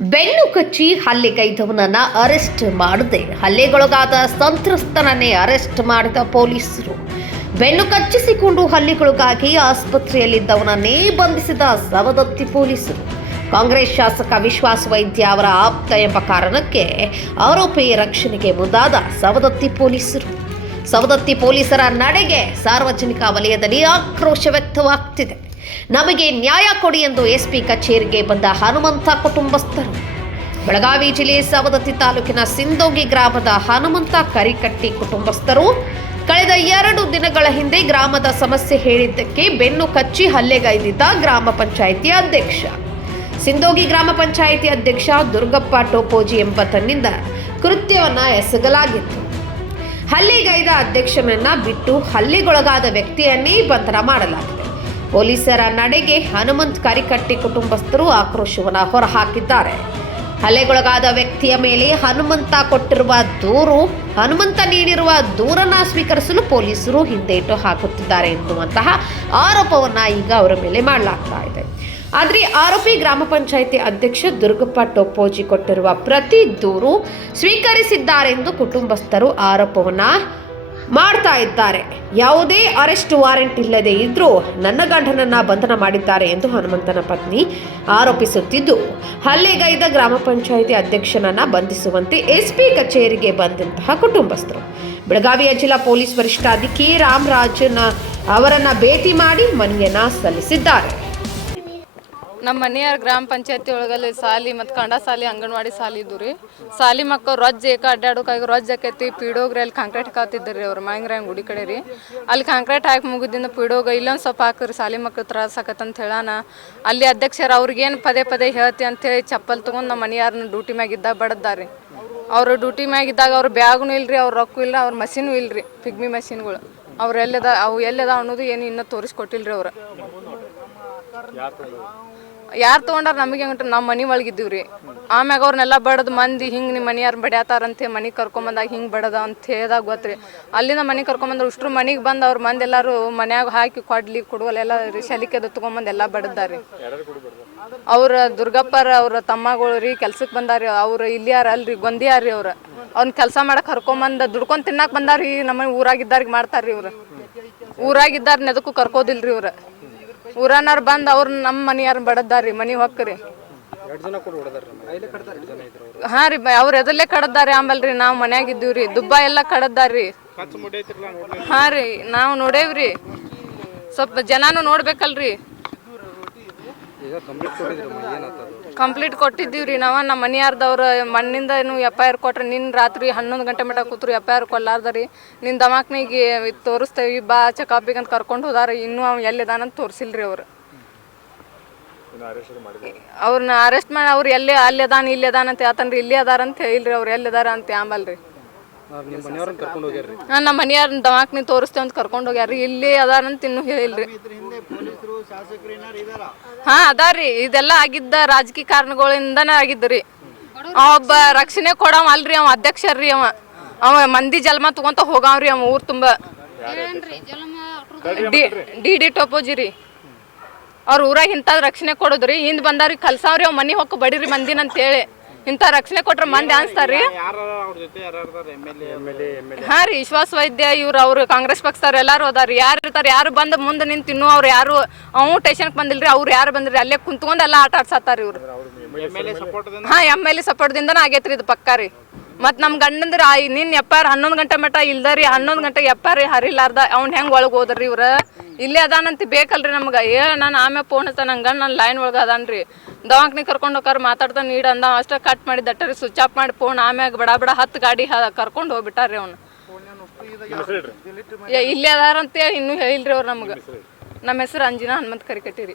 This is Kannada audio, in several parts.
ಬೆನ್ನು ಕಚ್ಚಿ ಹಲ್ಲೆಗೈದವನನ್ನ ಅರೆಸ್ಟ್ ಮಾಡದೆ. ಹಲ್ಲೆಗೊಳಗಾದ ಸಂತ್ರಸ್ತನನ್ನೇ ಅರೆಸ್ಟ್ ಮಾಡಿದ ಪೊಲೀಸರು. ಬೆನ್ನು ಕಚ್ಚಿಸಿಕೊಂಡು ಹಲ್ಲೆಗೊಳಗಾಗಿ ಆಸ್ಪತ್ರೆಯಲ್ಲಿದ್ದವನನ್ನೇ ಬಂಧಿಸಿದ ಸವದತ್ತಿ ಪೊಲೀಸರು. ಕಾಂಗ್ರೆಸ್ ಶಾಸಕ ವಿಶ್ವಾಸ ವೈದ್ಯ ಅವರ ಆಪ್ತ ಎಂಬ ಕಾರಣಕ್ಕೆ ಆರೋಪಿ ರಕ್ಷಣೆಗೆ ಮುಂದಾದ ಸವದತ್ತಿ ಪೊಲೀಸರು. ಸವದತ್ತಿ ಪೊಲೀಸರ ನಡೆಗೆ ಸಾರ್ವಜನಿಕ ವಲಯದಲ್ಲಿ ಆಕ್ರೋಶ ವ್ಯಕ್ತವಾಗ್ತಿದೆ. ನಮಗೆ ನ್ಯಾಯ ಕೊಡಿ ಎಂದು ಎಸ್ಪಿ ಕಚೇರಿಗೆ ಬಂದ ಹನುಮಂತ ಕುಟುಂಬಸ್ಥರು. ಬೆಳಗಾವಿ ಜಿಲ್ಲೆ ಸವದತ್ತಿ ತಾಲೂಕಿನ ಸಿಂದೋಗಿ ಗ್ರಾಮದ ಹನುಮಂತ ಕರಿಕಟ್ಟಿ ಕುಟುಂಬಸ್ಥರು ಕಳೆದ ಎರಡು ದಿನಗಳ ಹಿಂದೆ ಗ್ರಾಮದ ಸಮಸ್ಯೆ ಹೇಳಿದ್ದಕ್ಕೆ ಬೆನ್ನು ಕಚ್ಚಿ ಹಲ್ಲೆಗೈದಿದ್ದ ಗ್ರಾಮ ಪಂಚಾಯಿತಿ ಅಧ್ಯಕ್ಷ. ಸಿಂದೋಗಿ ಗ್ರಾಮ ಪಂಚಾಯಿತಿ ಅಧ್ಯಕ್ಷ ದುರ್ಗಪ್ಪ ಟೋಪೋಜಿ ಎಂಬತನಿಂದ ಕೃತ್ಯವನ್ನ ಎಸಗಲಾಗಿತ್ತು. ಹಲ್ಲೆಗೈದ ಅಧ್ಯಕ್ಷನನ್ನ ಬಿಟ್ಟು ಹಲ್ಲೆಗೊಳಗಾದ ವ್ಯಕ್ತಿಯನ್ನೇ ಬಂಧನ ಮಾಡಲಾಗಿದೆ. ಪೊಲೀಸರ ನಡೆಗೆ ಹನುಮಂತ್ ಕಾರಿಕಟ್ಟಿ ಕುಟುಂಬಸ್ಥರು ಆಕ್ರೋಶವನ್ನು ಹೊರಹಾಕಿದ್ದಾರೆ. ಹಲೆಗೊಳಗಾದ ವ್ಯಕ್ತಿಯ ಮೇಲೆ ಹನುಮಂತ ಕೊಟ್ಟಿರುವ ದೂರು, ಹನುಮಂತ ನೀಡಿರುವ ದೂರನ್ನ ಸ್ವೀಕರಿಸಲು ಪೊಲೀಸರು ಹಿಂದೇಟು ಹಾಕುತ್ತಿದ್ದಾರೆ ಎನ್ನುವಂತಹ ಆರೋಪವನ್ನ ಈಗ ಅವರ ಮೇಲೆ ಮಾಡಲಾಗ್ತಾ ಇದೆ. ಆದರೆ ಆರೋಪಿ ಗ್ರಾಮ ಪಂಚಾಯಿತಿ ಅಧ್ಯಕ್ಷ ದುರ್ಗಪ್ಪ ಟೊಪ್ಪೋಜಿ ಕೊಟ್ಟಿರುವ ಪ್ರತಿ ದೂರು ಸ್ವೀಕರಿಸಿದ್ದಾರೆಂದು ಕುಟುಂಬಸ್ಥರು ಆರೋಪವನ್ನ ಮಾಡ್ತಾ ಇದ್ದಾರೆ. ಯಾವುದೇ ಅರೆಸ್ಟ್ ವಾರೆಂಟ್ ಇಲ್ಲದೆ ಇದ್ರೂ ನನ್ನ ಗಂಡನನ್ನ ಬಂಧನ ಮಾಡಿದ್ದಾರೆ ಎಂದು ಹನುಮಂತನ ಪತ್ನಿ ಆರೋಪಿಸುತ್ತಿದ್ದು, ಹಲ್ಲೆಗೈದ ಗ್ರಾಮ ಪಂಚಾಯಿತಿ ಅಧ್ಯಕ್ಷನನ್ನ ಬಂಧಿಸುವಂತೆ ಎಸ್ಪಿ ಕಚೇರಿಗೆ ಬಂದಂತಹ ಕುಟುಂಬಸ್ಥರು. ಬೆಳಗಾವಿಯ ಜಿಲ್ಲಾ ಪೊಲೀಸ್ ವರಿಷ್ಠಾಧಿಕಾರಿ ರಾಮರಾಜನ ಅವರನ್ನ ಭೇಟಿ ಮಾಡಿ ಮನವಿಯನ್ನ ಸಲ್ಲಿಸಿದ್ದಾರೆ. ನಮ್ಮ ಮನೆಯವ್ರ ಗ್ರಾಮ ಪಂಚಾಯತಿ ಒಳಗಲ್ಲಿ ಸಾಲಿ ಮತ್ತು ಕಂಡ ಸಾಲಿ, ಅಂಗನವಾಡಿ ಸಾಲಿ ಇದ್ದು ರೀ. ಸಾಲಿ ಮಕ್ಕಳು ರೊಜ್ಜ ಏಕ ಅಡ್ಡಾಡೋಕಾಗಿ ರೊಜ್ಜ ಆಕೈತಿ, ಪೀಡೋಗ್ರಿ, ಅಲ್ಲಿ ಕಾಂಕ್ರೀಟ್ ಹಾಕತ್ತಿದ್ದರು ರೀ ಅವ್ರು ಮಾಯಂಗ್ರ ಗುಡಿ ಕಡೆ ರೀ. ಅಲ್ಲಿ ಕಾಂಕ್ರೀಟ್ ಹಾಕಿ ಮುಗಿದಿಂದ ಪೀಡೋಗ ಇಲ್ಲೊಂದು ಸ್ವಲ್ಪ ಹಾಕ್ರಿ, ಸಾಲಿ ಮಕ್ಕಳು ತ್ರಾಸ ಆಕತ್ತಂತ ಹೇಳಾನ. ಅಲ್ಲಿ ಅಧ್ಯಕ್ಷರು ಅವ್ರಿಗೇನು ಪದೇ ಪದೇ ಹೇಳ್ತಿ ಅಂತೇಳಿ ಚಪ್ಪಲ್ ತೊಗೊಂಡು ನಮ್ಮ ಮನೆಯಾರನ್ನ ಡ್ಯೂಟಿ ಮ್ಯಾಗ ಇದ್ದಾಗ ಬಡದಾರಿ ಅವರು ಡ್ಯೂಟಿ ಮ್ಯಾಗಿದ್ದಾಗ ಅವ್ರ ಬ್ಯಾಗ್ನು ಇಲ್ರಿ, ಅವ್ರ ರೊಕ್ಕೂ ಇಲ್ಲ ಅವ್ರ ಮಷೀನು ಇಲ್ರಿ, ಪಿಗ್ಮಿ ಮಷೀನ್ಗಳು. ಅವ್ರು ಎಲ್ಲದ, ಅವು ಎಲ್ಲದ ಅನ್ನೋದು ಏನು ಇನ್ನೂ ತೋರಿಸ್ಕೊಟ್ಟಿಲ್ರಿ ಅವ್ರು. ಯಾರು ತೊಗೊಂಡಾರ ನಮಗೆ ಹೆಂಗ ನಮ್ಮ ಮನೆ ಒಳಗಿದ್ದೀವಿ ರೀ. ಆಮ್ಯಾಗ ಅವ್ರನ್ನೆಲ್ಲ ಬಡದ್ ಮಂದಿ ಹಿಂಗೆ ನಿಮ್ಮ ಮನೆಯಾರು ಬಡ್ಯಾತಾರಂತೆ ಮನೆಗೆ ಕರ್ಕೊಂಬಂದಾಗ ಹಿಂಗೆ ಬಡದ ಅಂತ ಹೇಳ್ದಾಗ ಗೊತ್ತ್ರಿ. ಅಲ್ಲಿಂದ ಮನೆಗೆ ಕರ್ಕೊಂಬಂದ್ರೆ ಉಷ್ಟ್ರು ಮನೆಗೆ ಬಂದು ಅವ್ರ ಮಂದಿ ಎಲ್ಲರೂ ಮನ್ಯಾಗ ಹಾಕಿ ಕೊಡ್ಲಿ ಕೊಡುವಲ್ಲ ಎಲ್ಲ ಶಲಿಕೆ ತೊಗೊಂಬಂದು ಎಲ್ಲ ಬಡದಾರಿ ಅವ್ರ ದುರ್ಗಪ್ಪರ, ಅವ್ರ ತಮ್ಮಗಳು ರೀ ಕೆಲ್ಸಕ್ಕೆ ಬಂದಾರಿ ಅವ್ರು ಇಲ್ಲಿ ಯಾರ ಅಲ್ರಿ, ಗೊಂದಿಯಾರಿ ಅವ್ರು. ಅವ್ನ ಕೆಲಸ ಮಾಡಕ್ ಕರ್ಕೊಂಬಂದ ದುಡ್ಕೊಂಡ್ ತಿನ್ನಕ್ಕೆ ಬಂದಾರಿ ನಮ್ಮ ಊರಾಗಿದ್ದಾರಿಗೆ ಮಾಡ್ತಾರ್ರಿ ಇವ್ರು. ಊರಾಗಿದ್ದಾರ ನೆದಕ್ಕೂ ಕರ್ಕೋದಿಲ್ರಿ ಇವ್ರ. ಊರನಾರ್ ಬಂದು ಅವ್ರು ನಮ್ಮ ಮನೆಯಾರ ಬಡದಾರಿ ಮನಿ ಹೊಕ್ಕರಿ. ಹಾ ರೀ ಅವ್ರ ಎದಲ್ಲೇ ಕಡದಾರಿ ಆಮೇಲ್ರಿ ನಾವು ಮನ್ಯಾಗ ಇದ್ದೀವ್ರಿ ದುಬ್ಬ ಎಲ್ಲ ಕಡದಾರಿ ಹಾ ರೀ ನಾವು ನೋಡೇವ್ರಿ. ಸ್ವಲ್ಪ ಜನಾನು ನೋಡ್ಬೇಕಲ್ರಿ. ಕಂಪ್ಲೀಟ್ ಕೊಟ್ಟಿದ್ದೀವ್ರಿ ನಾವು. ನಮ್ಮ ಮನೆಯಾರ್ದವ್ರ ಮಣ್ಣಿಂದ ಏನು ಎಫ್ ಐ ಆರ್ ಕೊಟ್ರಿ ನಿನ್ನ ರಾತ್ರಿ ಹನ್ನೊಂದು ಗಂಟೆ ಮಟ್ಟ ಕೂತ್ರು ಎಫ್ ಐ ಆರ್ ಕೊಡ್ಲಾರ್ದರಿ. ನಿನ್ನ ದಮಾಕ್ನಿಗೆ ತೋರಿಸ್ತೇವಿ ಬಾ ಚೆಕಪ್ಪಿಗೆ ಅಂತ ಕರ್ಕೊಂಡು ಹೋದಾರ. ಇನ್ನೂ ಅವ್ ಎಲ್ಲಿದಾನಂತ ರೀ ಅವರು. ಅವ್ರನ್ನ ಅರೆಸ್ಟ್ ಮಾಡಿ ಅವ್ರು ಎಲ್ಲಿ ಅಲ್ಲಿ ಅದಾನ ಇಲ್ಲಿ ಅದಾನ ಅಂತ ಇಲ್ಲಿ ಅದಾರ ಅಂತ ಹೇಳಿಲ್ರಿ ಅವ್ರು ಎಲ್ಲಿ ಅದಾರ ಅಂತ ಆಂಬಲ್ರಿ ನಿಮ್ಮ ಮನೆಯವ್ರನ್ನ ಕರ್ಕೊಂಡು ಹೋಗ್ಯಾರ್ರಿ ಹಾಂ ನಮ್ಮ ಮನೆಯವ್ರನ್ನ ದವಾಖಾನೆ ತೋರಿಸ್ತೇವೆ ಅಂತ ಕರ್ಕೊಂಡು ಹೋಗ್ಯಾರಿ ಇಲ್ಲಿ ಅದಾರಂತ ಇನ್ನು ಹೇಳಿಲ್ರಿ ಹಾ ಅದಾರಿ ಇದೆಲ್ಲ ಆಗಿದ್ದ ರಾಜಕೀಯ ಕಾರಣಗಳಿಂದನೇ ಆಗಿದ್ರಿ ಅವ ಒಬ್ಬ ರಕ್ಷಣೆ ಕೊಡವ ಅಲ್ರಿ ಅವ ಅಧ್ಯಕ್ಷರ್ರಿ ಅವ. ಅವ ಮಂದಿ ಜಲ್ಮ ತಗೊಂತ ಹೋಗಾವ್ರಿ ಅವ ಊರ್ ತುಂಬ. ಡಿ ಡಿ ಟೋಪೋಜಿರಿ ಟೋಪೋಜಿ ರೀ. ಅವ್ರ ಊರಾಗ ಇಂಥದ್ ರಕ್ಷಣೆ ಕೊಡೋದ್ರಿ. ಹಿಂದ್ ಬಂದವ್ರಿ ಕಲ್ಸಾವ್ರಿ ಅವ್ ಮನಿ ಹೊಕ್ಕ ಬಡಿರಿ ಮಂದಿನ ಅಂತ ಹೇಳಿ ಇಂಥ ರಕ್ಷಣೆ ಕೊಟ್ರೆ ಮಂದಿ ಅನ್ಸ್ತಾರ್ರಿ? ಹಾ ರೀ ವಿಶ್ವಾಸ ವೈದ್ಯ ಇವ್ರು ಅವ್ರು ಕಾಂಗ್ರೆಸ್ ಪಕ್ಷದವ್ರು ಎಲ್ಲಾರು ಹೋದಾರ ಯಾರು ಇರ್ತಾರ ಯಾರು ಬಂದು ಮುಂದೆ ನಿಂತು ಇನ್ನು ಅವ್ರು ಯಾರು ಅವು ಟೇಷನ್ಗೆ ಬಂದಿಲ್ರಿ ಅವ್ರು ಯಾರು ಬಂದ್ರಿ ಅಲ್ಲೇ ಕುಂತ್ಕೊಂಡು ಎಲ್ಲ ಆಟ ಆಡ್ಸತ್ತಾರ ಇವ್ರು. ಹಾ ಎಂ ಎಲ್ ಎ ಸಪೋರ್ಟ್ದಿಂದನೇ ಆಗೈತ್ರಿ ಇದು ಪಕ್ಕಾ ರೀ. ಮತ್ ನಮ್ ಗಂಡಂದ್ರ ನಿನ್ ಎಪ್ಪಾರ ಹನ್ನೊಂದು ಗಂಟೆ ಮಟ್ಟ ಇಲ್ದರಿ ಹನ್ನೊಂದು ಗಂಟೆ ಎಪ್ಪಾರಿ ಹರಿಲಾರ್ದ ಅವ್ನ್ ಹೆಂಗ್ ಒಳಗ್ ಹೋದ್ರಿ ಇವ್ರ? ಇಲ್ಲೇ ಅದಾನಂತ ಬೇಕಲ್ರಿ ನಮ್ಗ. ಏ ನಾನು ಆಮೇಲೆ ಫೋನ್ ಹಚ್ಚ ನಂಗೆ ನನ್ನ ಲೈನ್ ಒಳಗೆ ಅದಾನ್ರಿ. ದವಾಖಾನಿ ಕರ್ಕೊಂಡು ಹೋಗಾರ ಮಾತಾಡ್ತಾನೆ ನೀಡ ಅಂದ. ಅಷ್ಟೇ ಕಟ್ ಮಾಡಿ ದಟ್ಟರಿ ಸ್ವಿಚ್ ಆಫ್ ಮಾಡಿ ಫೋನ್ ಆಮ್ಯಾಗ ಬಡ ಬಡ ಹತ್ತು ಗಾಡಿ ಕರ್ಕೊಂಡು ಹೋಗ್ಬಿಟ್ಟಾರ್ರಿ ಅವ್ನು. ಏ, ಇಲ್ಲೇ ಅದಾರಂತ. ಇನ್ನೂ ಹೇಳಿಲ್ರಿ ಅವ್ರು ನಮ್ಗೆ. ನಮ್ಮ ಹೆಸರು ಅಂಜಿನಾ ಹನುಮಂತ ಕರಿಕಟ್ಟಿರಿ.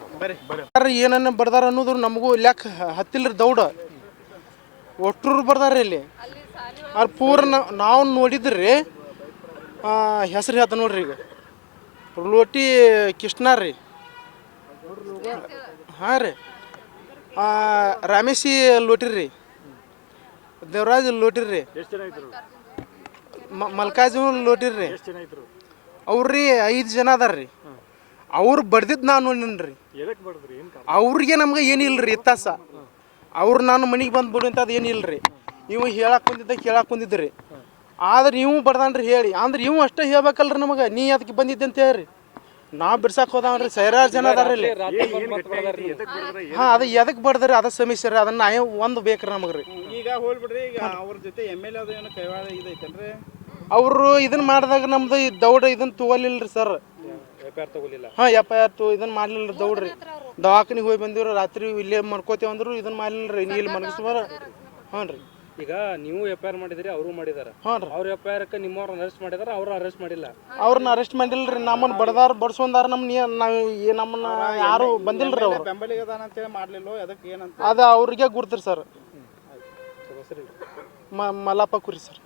ಯಾರು ಏನನ್ನ ಬರ್ದಾರ ಅನ್ನೋದು ನಮಗೂ ಲೆಕ್ಕ ಹತ್ತಿಲ್ರಿ ದೌಡ. ಒಟ್ಟರು ಬರ್ದಾರ ಇಲ್ಲಿ. ಅವ್ರ ಪೂರ ನಾವು ನೋಡಿದ್ರಿ ಹೆಸರು ಹೇಳ್ತ ನೋಡ್ರಿ ಈಗ. ಲೋಟಿ ಕೃಷ್ಣ ರೀ. ಹಾಂ ರೀ. ರಾಮೇಶಿ ಲೋಟಿ ರೀ. ದೇವರಾಜ್ ಲೋಟಿ ರೀ. ಮಲ್ಕಾಜು ಲೋಟಿ ರೀ. ಅವ್ರಿ ಐದು ಜನ ಅದಾರ ರೀ. ಅವ್ರು ಬಡ್ದಿದ್ದು ನಾನು ನೋಡಿನ್ರಿ ಅವ್ರಿಗೆ ನಮ್ಗೆ ಏನಿಲ್ಲ ರೀ ಇತ್ತಾಸ ಅವ್ರು ನಾನು ಮನೆಗೆ ಬಂದು ಬಿಡು ಅಂತ ಅದು ಏನಿಲ್ರಿ ರೀ ಇವು ಹೇಳಕ್ಕೆ ಬಂದಿದ್ದ ಕೇಳಕ್ಕೆ ಬಂದಿದ್ರಿ ಆದ್ರೆ ಇವು ಬಡ್ದಾನ್ರಿ ಹೇಳಿ. ಅಂದ್ರೆ ಇವು ಅಷ್ಟೇ ಹೇಳ್ಬೇಕಲ್ರಿ ನಮಗೆ. ನೀ ಅದಕ್ಕೆ ಬಂದಿದ್ದೆ ಅಂತ ಹೇಳ್ರಿ. ನಾವು ಬಿಡ್ಸಕ್ಕೆ ಹೋದಾವ್ರಿ ಸಾವಿರಾರು ಜನ ಅದಾರ ಇಲ್ಲಿ. ಹಾಂ ಅದು ಎದಕ್ಕೆ ಬಡ್ದ್ರಿ ಅದ ಸಮಸ್ಯೆ ರೀ. ಅದನ್ನ ಒಂದು ಬೇಕ್ರಿ ನಮಗೆ ರೀ ಈಗ ಹೋಗ್ಬಿಡ್ರಿ ಈಗ ಅವ್ರ ಜೊತೆ ಎಂ ಎಲ್ ಎ ಏನೋ ಕೈವಾಡ ಇದೈತೇನ್ರಿ? ಅವರು ಇದನ್ನ ಮಾಡಿದಾಗ ನಮ್ದು ಈ ದೌಡ ಇದನ್ನ ತಗೋಲಿಲ್ರಿ ಸರ್. ಹಾ ಆರ್ ತಗೊಲಿಲ್ಲ. ಹಾಂ ಎಫ್ ಐ ಆರ್ ತು ಇದನ್ನ ಮಾಡ್ಲಿಲ್ಲ ದೌಡ್ರಿ. ದವಾಖಾನಿಗೆ ಹೋಗಿ ಬಂದಿವ್ರಿ ರಾತ್ರಿ ಇಲ್ಲೇ ಮರ್ಕೋತೇವೆ ಅಂದ್ರು ಇದನ್ನ ಮಾಡ್ಲಿಲ್ಲ ರೀ ನೀ ಇಲ್ಲಿ ಮನಗಿಸ್ಬಾರ ಹ್ಞೂ ರೀ ಈಗ ನೀವು ಎಫ್ ಐ ಆರ್ ಮಾಡಿದ್ರಿ ಅವರು ಮಾಡಿದಾರ. ಹ್ಞೂ ರೀ. ಅವ್ರ ಎಫ್ ಐ ಆರ್ ನಿಮ್ಮವ್ರನ್ನ ಅರೆಸ್ಟ್ ಮಾಡಿದಾರ ಅವ್ರ ಅರೆಸ್ಟ್ ಮಾಡಿಲ್ಲ. ಅವ್ರನ್ನ ಅರೆಸ್ಟ್ ಮಾಡಿಲ್ರಿ ನಮ್ಮನ್ನ ಬಡದಾರ ಬಡ್ಸೊಂದಾರ ನಮ್ಮ ನೀ ನಾವು ಏ ನಮ್ಮನ್ನ ಯಾರು ಬಂದಿಲ್ರಿ ಅವ್ರು. ಬೆಂಬಲಿಗೆ ಅದಾನ ಅಂತೇಳಿ ಮಾಡ್ಲಿಲ್ಲ ಅದಕ್ಕೆ ಏನಂತ? ಅದು ಅವ್ರಿಗೆ ಗುರ್ತಿರಿ ಸರ್. ಮ ಮಲ್ಲಪ್ಪ ಕುರಿ ಸರ್.